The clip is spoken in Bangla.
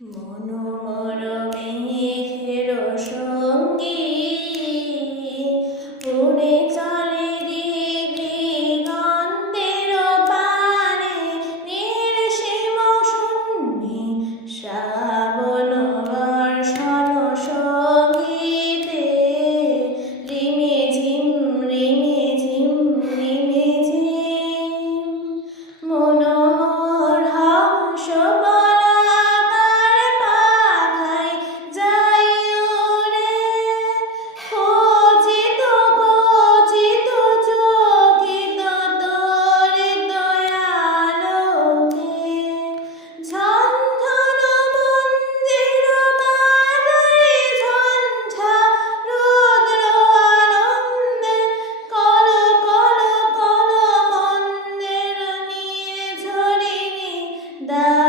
মনোমর the